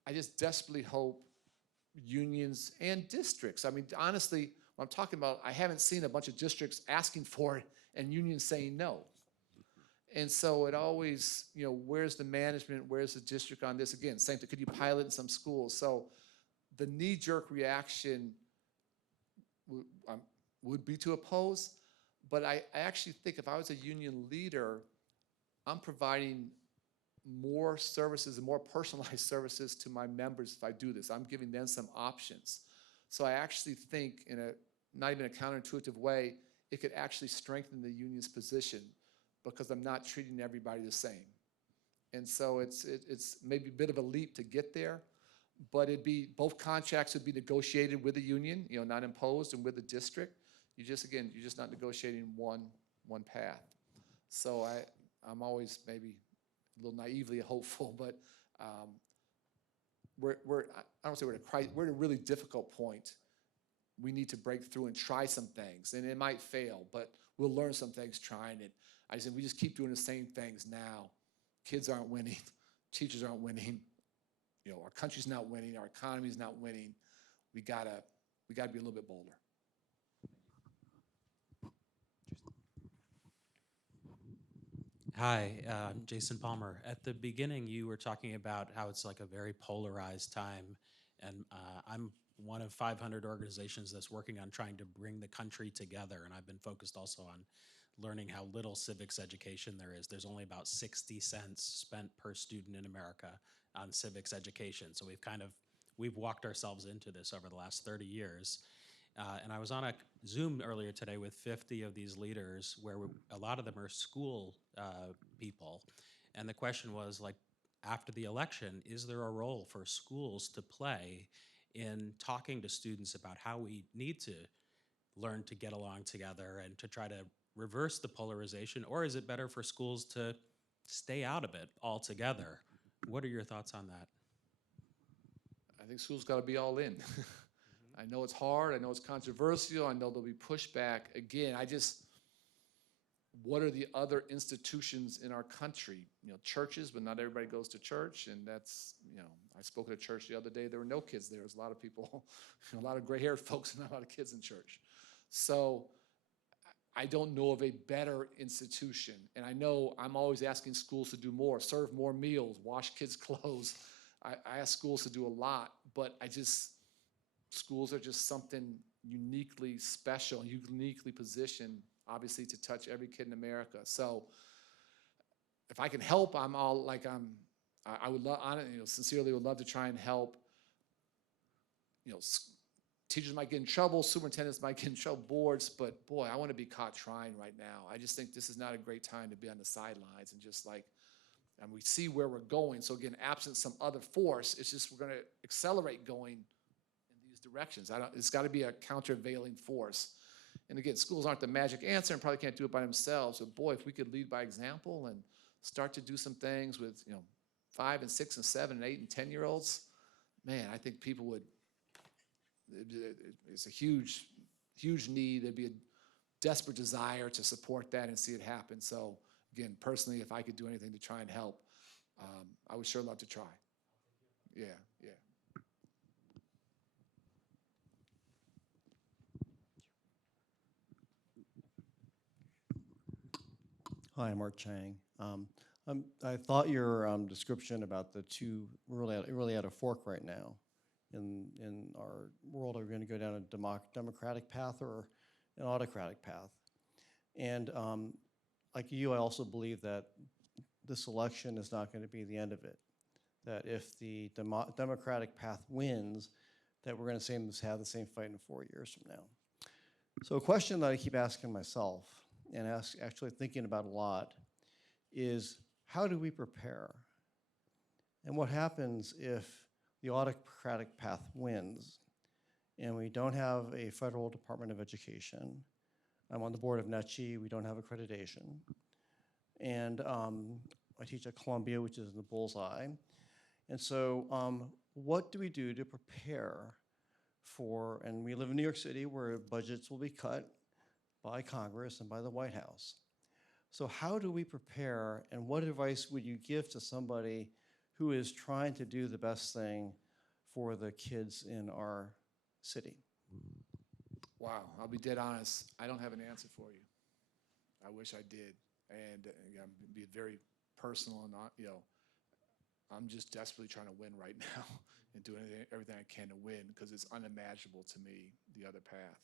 I just desperately hope unions and districts. I mean, honestly, what I'm talking about, I haven't seen a bunch of districts asking for it and unions saying no. And so it always, where's the management? Where's the district on this? Again, same thing. Could you pilot in some schools? So the knee-jerk reaction would be to oppose. But I actually think if I was a union leader, I'm providing more services and more personalized services to my members if I do this. I'm giving them some options. So I actually think in a, not even a counterintuitive way, it could actually strengthen the union's position because I'm not treating everybody the same. And so it's maybe a bit of a leap to get there, but it'd be, both contracts would be negotiated with the union, you know, not imposed, and with the district. You're just not negotiating one path. So I'm always maybe a little naively hopeful, but I don't say we're at a really difficult point. We need to break through and try some things, and it might fail, but we'll learn some things trying it. I said we just keep doing the same things now. Kids aren't winning, teachers aren't winning, you know, our country's not winning, our economy's not winning. We gotta be a little bit bolder. Hi, I'm Jason Palmer. At the beginning, you were talking about how it's like a very polarized time, and I'm one of 500 organizations that's working on trying to bring the country together, and I've been focused also on learning how little civics education there is. There's only about 60 cents spent per student in America on civics education, so we've walked ourselves into this over the last 30 years. And I was on a Zoom earlier today with 50 of these leaders where a lot of them are school people. And the question was, like, after the election, is there a role for schools to play in talking to students about how we need to learn to get along together and to try to reverse the polarization? Or is it better for schools to stay out of it altogether? What are your thoughts on that? I think schools gotta be all in. I know it's hard, I know it's controversial, I know there'll be pushback. Again, what are the other institutions in our country? You know, churches, but not everybody goes to church, and that's, you know, I spoke at a church the other day, there were no kids there. There's a lot of people, a lot of gray-haired folks, and not a lot of kids in church. So I don't know of a better institution, and I know I'm always asking schools to do more, serve more meals, wash kids' clothes. I ask schools to do a lot, but schools are just something uniquely special, uniquely positioned, obviously, to touch every kid in America. So if I can help, I would love, you know, sincerely would love to try and help. You know, teachers might get in trouble, superintendents might get in trouble, boards, but boy, I want to be caught trying right now. I just think this is not a great time to be on the sidelines and just like, and we see where we're going. So again, absent some other force, it's just we're going to accelerate going in these directions. It's got to be a countervailing force. And again, schools aren't the magic answer and probably can't do it by themselves. But boy, if we could lead by example and start to do some things with, you know, 5 and 6 and 7 and 8 and 10-year-olds, man, I think people would. It's a huge, huge need. There'd be a desperate desire to support that and see it happen. So again, personally, if I could do anything to try and help, I would sure love to try. Yeah, yeah. Hi, I'm Mark Chang. I thought your description about the two really at a fork right now. In our world, are we going to go down a democratic path or an autocratic path? And like you, I also believe that this election is not going to be the end of it. That if the democratic path wins, that we're going to have the same fight in 4 years from now. So a question that I keep asking myself and actually thinking about a lot is, how do we prepare? And what happens if the autocratic path wins and we don't have a federal Department of Education? I'm on the board of NETCHI, we don't have accreditation. And I teach at Columbia, which is in the bullseye. And so what do we do to prepare for, and we live in New York City where budgets will be cut by Congress and by the White House. So how do we prepare, and what advice would you give to somebody who is trying to do the best thing for the kids in our city? Wow, I'll be dead honest. I don't have an answer for you. I wish I did. And again, be very personal and not, you know, I'm just desperately trying to win right now and do everything I can to win, because it's unimaginable to me, the other path.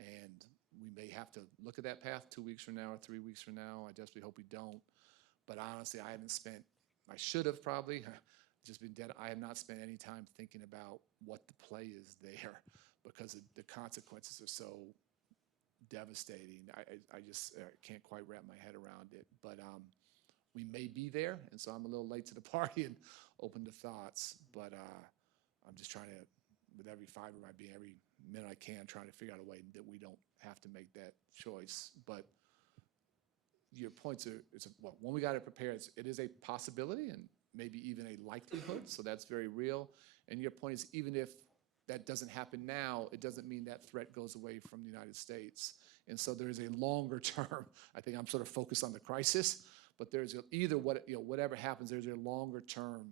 And we may have to look at that path 2 weeks from now or 3 weeks from now. I desperately hope we don't. But honestly, I haven't spent I should have probably just been dead. I have not spent any time thinking about what the play is there because the consequences are so devastating. I just can't quite wrap my head around it. But we may be there, and so I'm a little late to the party and open to thoughts. But I'm just trying to, with every fiber of my being, every minute I can, trying to figure out a way that we don't have to make that choice. But your points are, well, when we got it prepared, it is a possibility and maybe even a likelihood, so that's very real. And your point is, even if that doesn't happen now, it doesn't mean that threat goes away from the United States. And so there is a longer term, I think I'm sort of focused on the crisis, but there's whatever happens, there's a longer term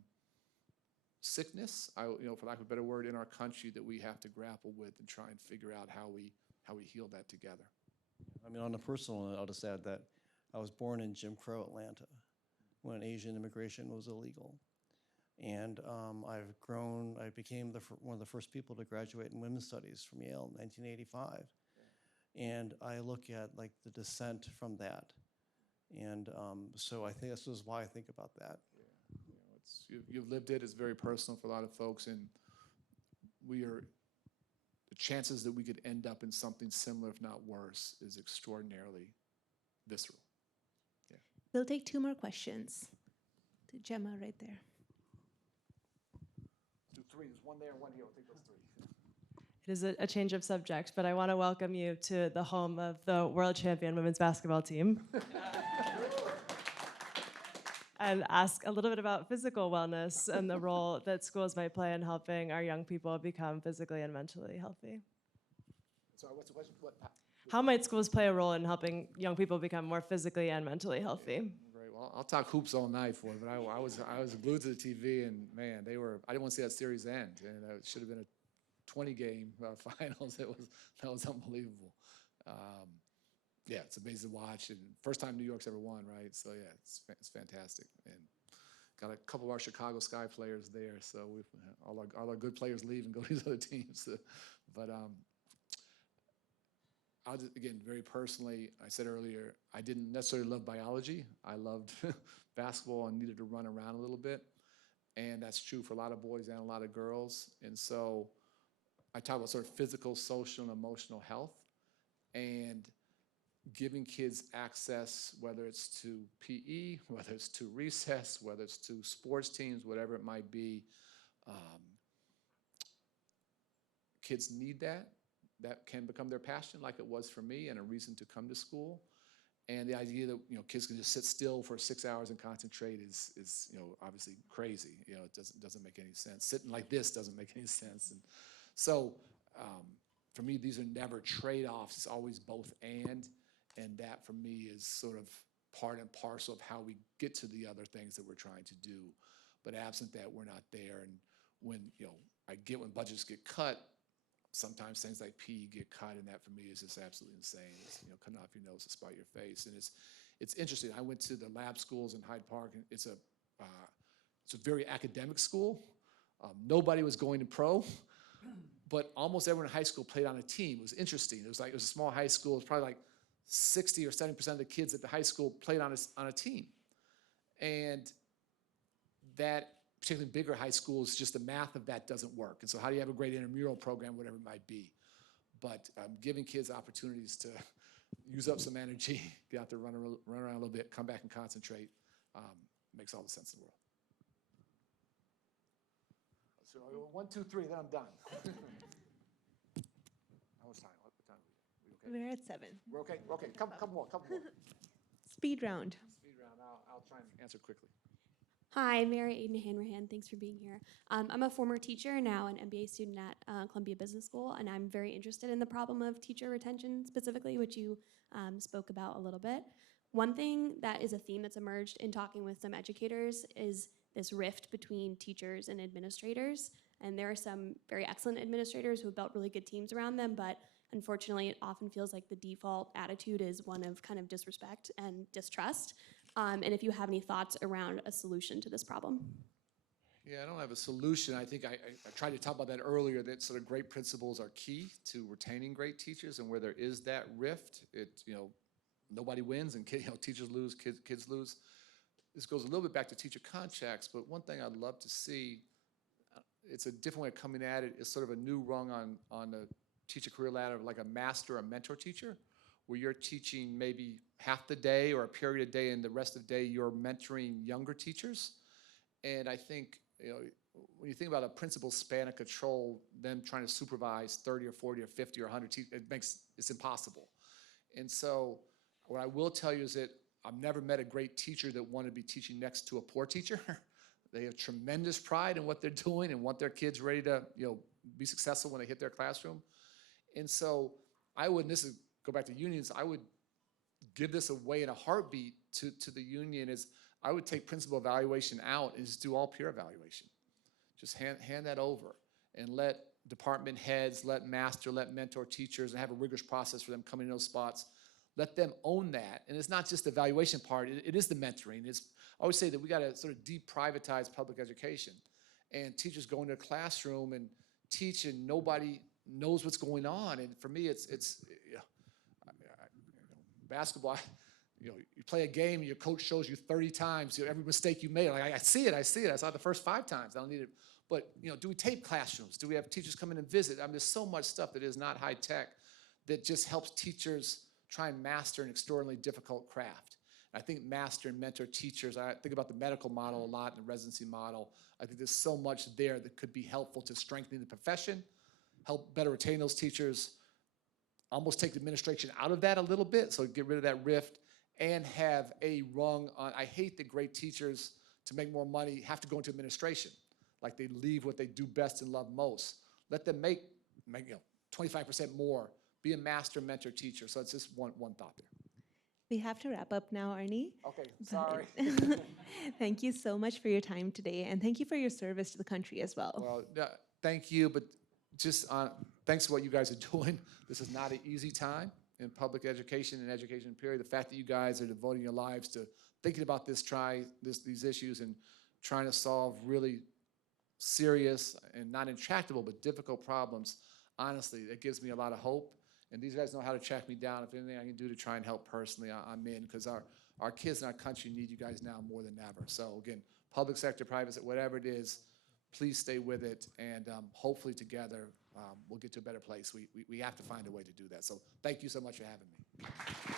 sickness, for lack of a better word, in our country that we have to grapple with and try and figure out how we heal that together. I mean, on a personal note, I'll just add that I was born in Jim Crow Atlanta when Asian immigration was illegal. And I've grown, I became one of the first people to graduate in women's studies from Yale in 1985. And I look at like the descent from that. And so I think this is why I think about that. You've lived it. It's very personal for a lot of folks, and the chances that we could end up in something similar, if not worse, is extraordinarily visceral. Yeah. We'll take 2 more questions. To Gemma right there. Do 3. There's one there and one here. I'll take those 3. It is a change of subject, but I want to welcome you to the home of the world champion women's basketball team. And ask a little bit about physical wellness and the role that schools might play in helping our young people become physically and mentally healthy. Sorry, what's the question? How might schools play a role in helping young people become more physically and mentally healthy? Great. Well, I'll talk hoops all night for it, but I was glued to the TV, and man, I didn't want to see that series end, and it should have been a 20-game finals. That was unbelievable. Yeah, it's amazing to watch, and first time New York's ever won, right? So yeah, it's fantastic, and got a couple of our Chicago Sky players there. So all our good players leave and go to these other teams. But I'll just, again, very personally, I said earlier, I didn't necessarily love biology. I loved basketball and needed to run around a little bit, and that's true for a lot of boys and a lot of girls. And so I talk about sort of physical, social, and emotional health, and giving kids access, whether it's to PE, whether it's to recess, whether it's to sports teams, whatever it might be. Kids need that. That can become their passion, like it was for me, and a reason to come to school. And the idea that kids can just sit still for 6 hours and concentrate is obviously crazy. It doesn't make any sense. Sitting like this doesn't make any sense. And so for me, these are never trade-offs. It's always both and that for me is sort of part and parcel of how we get to the other things that we're trying to do. But absent that, we're not there. And when I get when budgets get cut, sometimes things like PE get cut, and that for me is just absolutely insane. It's, cutting off your nose to spite your face. And it's interesting. I went to the lab schools in Hyde Park, and it's a very academic school. Nobody was going to pro, but almost everyone in high school played on a team. It was interesting. It was a small high school. It was probably like 60 or 70% of the kids at the high school played on a team. And that, particularly bigger high schools, just the math of that doesn't work. And so how do you have a great intramural program, whatever it might be? But giving kids opportunities to use up some energy, get out there, run around a little bit, come back and concentrate, makes all the sense in the world. So 1, 2, 3, then I'm done. How much time? What time? Okay? We're at 7. We're okay. Okay, couple more. Speed round. Speed round. I'll try and answer quickly. Hi, Mary Aiden Hanrahan. Thanks for being here. I'm a former teacher, now an MBA student at Columbia Business School, and I'm very interested in the problem of teacher retention specifically, which you spoke about a little bit. One thing that is a theme that's emerged in talking with some educators is this rift between teachers and administrators. And there are some very excellent administrators who have built really good teams around them, but unfortunately, it often feels like the default attitude is one of kind of disrespect and distrust. And if you have any thoughts around a solution to this problem. Yeah, I don't have a solution. I think I tried to talk about that earlier, that sort of great principles are key to retaining great teachers, and where there is that rift, nobody wins, and teachers lose, kids lose. this goes a little bit back to teacher contracts, but one thing I'd love to see, it's a different way of coming at it, is sort of a new rung on the teacher career ladder, like a master or mentor teacher, where you're teaching maybe half the day or a period of day, and the rest of the day you're mentoring younger teachers. And I think, when you think about a principal span of control, them trying to supervise 30 or 40 or 50 or 100 teachers, it's impossible. And so what I will tell you is that I've never met a great teacher that wanted to be teaching next to a poor teacher. They have tremendous pride in what they're doing and want their kids ready to be successful when they hit their classroom. And so I would, and this is go back to unions, I would give this away in a heartbeat to the union, is I would take principal evaluation out and just do all peer evaluation. Just hand that over and let department heads, let master, let mentor teachers, and have a rigorous process for them coming in those spots. Let them own that. And it's not just the evaluation part, it is the mentoring. I always say that we got to sort of deprivatize public education. And teachers go into a classroom and teach, and nobody knows what's going on. And for me, it's basketball. You play a game and your coach shows you 30 times every mistake you made. Like, I see it. I saw it the first 5 times. I don't need it. But do we tape classrooms? Do we have teachers come in and visit? I mean, there's so much stuff that is not high tech that just helps teachers try and master an extraordinarily difficult craft. I think master and mentor teachers, I think about the medical model a lot and the residency model. I think there's so much there that could be helpful to strengthening the profession, help better retain those teachers, almost take the administration out of that a little bit, so get rid of that rift, and have a rung on. I hate that great teachers, to make more money, have to go into administration. Like they leave what they do best and love most. Let them make 25% more. Be a master mentor teacher. So it's just one thought there. We have to wrap up now, Arne. Okay, sorry. Thank you so much for your time today, and thank you for your service to the country as well. Well, thank you, but just thanks for what you guys are doing. This is not an easy time in public education and education period. The fact that you guys are devoting your lives to thinking about these issues and trying to solve really serious and not intractable but difficult problems, honestly, it gives me a lot of hope. And these guys know how to track me down. If anything I can do to try and help personally, I'm in, because our kids in our country need you guys now more than ever. So again, public sector, private sector, whatever it is, please stay with it, and hopefully together we'll get to a better place. We have to find a way to do that. So thank you so much for having me.